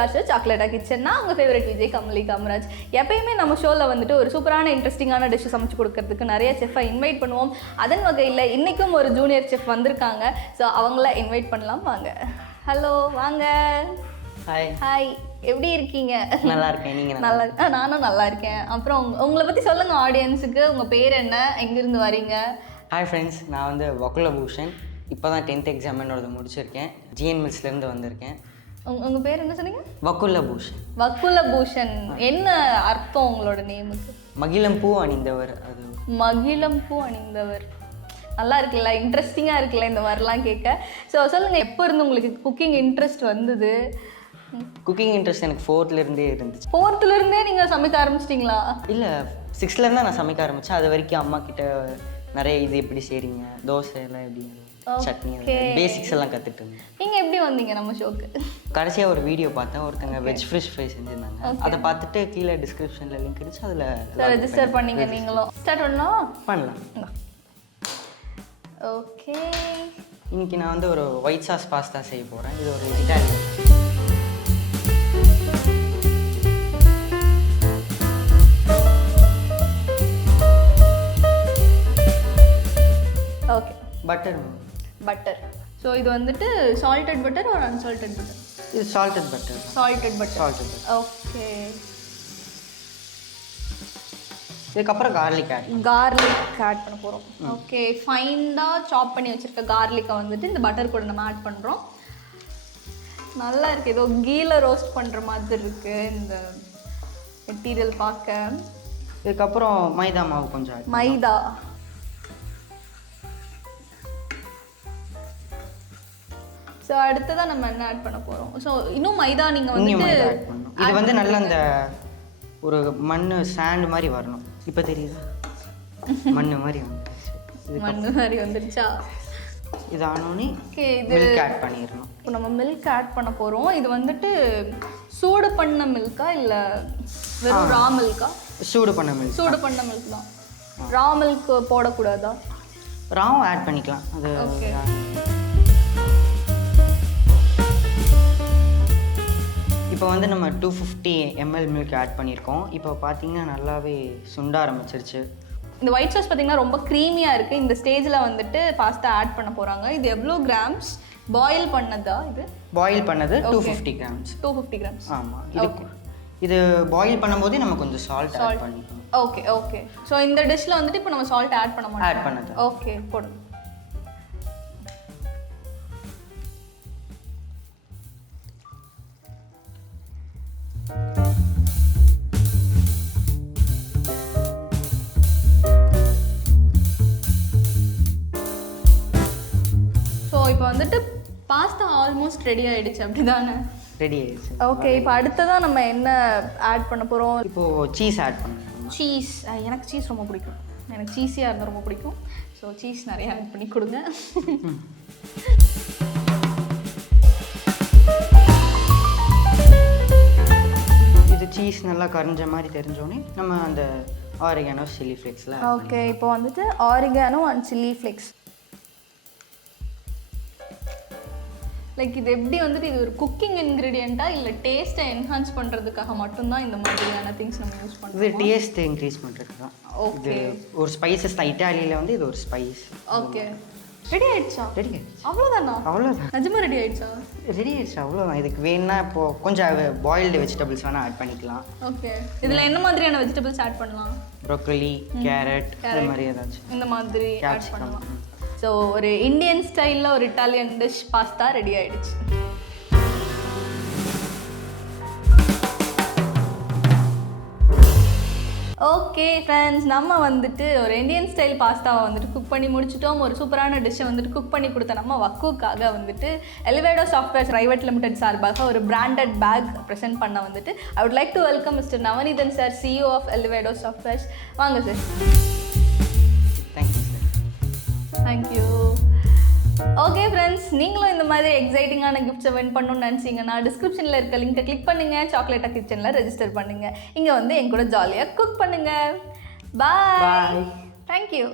Watch சாக்லேட்டா kitchen. நான் உங்கள் favourite Vijay Kamali Kamaraj. எப்பயுமே நம்ம ஷோவில் வந்துட்டு ஒரு சூப்பரான இன்ட்ரெஸ்டிங்கான டிஷ் சமைச்சு கொடுக்கறதுக்கு நிறைய செஃப்பை இன்வைட் பண்ணுவோம். அதன் வகையில் இன்றைக்கும் ஒரு ஜூனியர் செஃப் வந்திருக்காங்க. ஸோ அவங்கள இன்வைட் பண்ணலாம் வாங்க. ஹலோ வாங்க. ஹாய். ஹாய், எப்படி இருக்கீங்க? நல்லா இருக்கேன். நீங்கள்? நல்லா நானும் நல்லா இருக்கேன். அப்புறம் உங்களை பற்றி சொல்லுங்கள் ஆடியன்ஸுக்கு. உங்கள் பேர் என்ன, எங்கேருந்து வரீங்க? ஹாய் ஃப்ரெண்ட்ஸ், நான் வந்து வக்குலபூஷன். இப்போ தான் 10th எக்ஸாம் என்னோடது முடிச்சிருக்கேன். ஜிஎன்எம்எஸ்லேருந்து வந்திருக்கேன். உங்கள் பேர் என்ன சொன்னீங்க? வக்குலபூஷன். வக்குலபூஷன் என்ன அர்த்தம் உங்களோட நேமுக்கு? மகிழம் பூ அணிந்தவர். அது மகிழம் பூ அணிந்தவர். நல்லா இருக்குல்ல, இன்ட்ரெஸ்டிங்காக இருக்குல்ல இந்த மாதிரிலாம் கேட்க. ஸோ சொல்லுங்கள், எப்போ இருந்து உங்களுக்கு குக்கிங் இன்ட்ரெஸ்ட் வந்தது? குக்கிங் இன்ட்ரெஸ்ட் எனக்கு 4th இருந்துச்சு. 4th நீங்கள் சமைக்க ஆரம்பிச்சிட்டிங்களா? இல்லை, 6th தான் நான் சமைக்க ஆரம்பித்தேன். அது வரைக்கும் அம்மா கிட்ட நிறைய இது எப்படி செய்கிறீங்க, தோசை எல்லாம் எப்படி, சட்னி, பேசிக்ஸ் எல்லாம் கற்றுட்டு இருந்தேன். நீங்கள் எப்படி வந்தீங்க நம்ம ஷோக்கு? கடைசியாக ஒரு வீடியோ பார்த்தேன். ஒருத்தங்க வெஜ் ஃபிஷ் ஃப்ரை செஞ்சுருந்தாங்க. அதை பார்த்துட்டு கீழே டிஸ்கிரிப்ஷனில் லிங்க் இருந்துச்சு, அதில் ரெஜிஸ்டர் பண்ணீங்க. நீங்களும் ஸ்டார்ட் பண்ணலாம். ஓகே, இன்னைக்கு நான் வந்து ஒரு ஒயிட் சாஸ் பாஸ்தா செய்ய போகிறேன். இது ஒரு இட்டாலியன். Okay, butter. ஸோ இது வந்துட்டு சால்டட் பட்டர் ஒரு அன்சால்டட் பட்டர்? இது சால்டட் பட்டர். ஓகே. இதுக்கப்புறம் கார்லிக் ஆட் பண்ண போகிறோம். ஓகே, ஃபைண்டாக சாப் பண்ணி வச்சுருக்க கார்லிக்கை வந்துட்டு இந்த பட்டர் கூட நம்ம ஆட் பண்ணுறோம். நல்லா இருக்குது, ஏதோ கீல ரோஸ்ட் பண்ணுற மாதிரி இருக்குது இந்த மெட்டீரியல் பார்க்க. இதுக்கப்புறம் மைதா மாவு கொஞ்சம். மைதா. ஸோ அடுத்ததான் நம்ம என்ன ஆட் பண்ண போகிறோம்? ஸோ இன்னும் மைதா நீங்கள் வந்துட்டு இது வந்து நல்லா அந்த ஒரு மண் சாண்ட் மாதிரி வரணும். இப்போ தெரியுதா? மண் மாதிரி வந்துடுச்சா? இது ஆனோனே இது மில்க் ஆட் பண்ணிடணும். இப்போ நம்ம மில்க் ஆட் பண்ண போகிறோம். இது வந்துட்டு சூடு பண்ண மில்கா இல்லை வெறும் ரா மில்கா? சூடு பண்ண மில்க் தான். ரா மில்க் போடக்கூடாதா? ராவும் ஆட் பண்ணிக்கலாம். அது ஓகே. இப்போ வந்து நம்ம 250 ml மில்க் ஆட் பண்ணியிருக்கோம். இப்போ பார்த்தீங்கன்னா நல்லாவே சுண்ட ஆரம்பிச்சிருச்சு. இந்த ஒயிட் சாஸ் பார்த்தீங்கன்னா ரொம்ப க்ரீமியாக இருக்குது. இந்த ஸ்டேஜில் வந்துட்டு பாஸ்தா ஆட் பண்ண போகிறாங்க. இது எவ்வளோ கிராம்ஸ்? பாயில் பண்ணதா? இது பாயில் பண்ணது 250 கிராம்ஸ். 250 கிராம்ஸ். ஆமாம். இது பாயில் பண்ணும்போதே நம்ம கொஞ்சம் சால்ட் ஆட் பண்ணிக்கணும். ஓகே. ஸோ இந்த டிஷ்ஷில் வந்துட்டு இப்போ நம்ம சால்ட் ஆட் பண்ண மாட்டோம். ஆட் பண்ணது. ஓகே, போடுங்க. இப்போ வந்துட்டு பாஸ்தா ஆல்மோஸ்ட் ரெடி ஆகிடுச்சு, அப்படி தானே? ரெடி ஆகிடுச்சு. ஓகே, இப்போ அடுத்ததான் நம்ம என்ன ஆட் பண்ண போகிறோம்? இப்போது சீஸ் ஆட் பண்ணுறோம். சீஸ். எனக்கு சீஸ் ரொம்ப பிடிக்கும். எனக்கு சீஸியாக இருந்தால் ரொம்ப பிடிக்கும். ஸோ சீஸ் நிறையா ஆட் பண்ணி கொடுங்க. இது சீஸ் நல்லா கரைஞ்ச மாதிரி தெரிஞ்சோடனே நம்ம அந்த ஆரிகானோ சில்லி ஃப்ளேக்ஸில். ஓகே, இப்போ வந்துட்டு oregano and chilli flakes. Like இது எப்படி வந்துட்டு இது ஒரு குக்கிங் இன்க்ரீடியண்ட்டா இல்லை டேஸ்ட்டை என்ஹான்ஸ் பண்ணுறதுக்காக மட்டும்தான் இந்த மாதிரியான திங்ஸ் நம்ம யூஸ் பண்ணுறோம்? இது டேஸ்ட் இன்க்ரீஸ் பண்ணுறது தான். ஓகே, ஒரு ஸ்பைசஸ் தான். இட்டாலியில் வந்து இது ஒரு ஸ்பைஸ். ஓகே, ரெடி ஆயிடுச்சா? ரெடி ஆயிடுச்சு. அவ்வளோதான். நிஜமாக ரெடி ஆயிடுச்சா? அவ்வளோதான். இதுக்கு வேணும்னா இப்போது கொஞ்சம் பாயில்டு வெஜிடபிள்ஸ் வேணால் ஆட் பண்ணிக்கலாம். ஓகே, இதில் என்ன மாதிரியான வெஜிடபிள்ஸ் ஆட் பண்ணலாம்? ப்ரோக்கோலி, கேரட், இந்த மாதிரி ஏதாச்சும் இந்த மாதிரி ஆட் பண்ணலாம். ஸோ ஒரு இந்தியன் ஸ்டைலில் ஒரு இட்டாலியன் டிஷ் பாஸ்தா ரெடி ஆகிடுச்சு. ஓகே ஃப்ரெண்ட்ஸ், நம்ம வந்துட்டு ஒரு இந்தியன் ஸ்டைல் பாஸ்தாவை வந்துட்டு குக் பண்ணி முடிச்சிட்டோம். ஒரு சூப்பரான டிஷ்ஷை வந்துட்டு குக் பண்ணி கொடுத்த நம்ம வக்குக்காக வந்துட்டு எலிவேடோ சாஃப்ட்வேர்ஸ் பிரைவேட் லிமிடெட் சார்பாக ஒரு பிராண்டட் பேக் ப்ரெசென்ட் பண்ண வந்துட்டு I would like to welcome mister Navaneethan sir, CEO of Elevado softwares. வாங்க சார். தேங்க்யூ. ஓகே ஃப்ரெண்ட்ஸ், நீங்களும் இந்த மாதிரி எக்ஸைட்டிங்கான கிஃப்ட்ஸை வின் பண்ணணும்னு நினச்சிங்கன்னா டிஸ்கிரிப்ஷனில் இருக்க லிங்கை கிளிக் பண்ணுங்கள். சாக்லேட்டா கிச்சனில் ரெஜிஸ்டர் பண்ணுங்கள். இங்கே வந்து என் கூட ஜாலியாக குக் பண்ணுங்கள். பாய். தேங்க்யூ.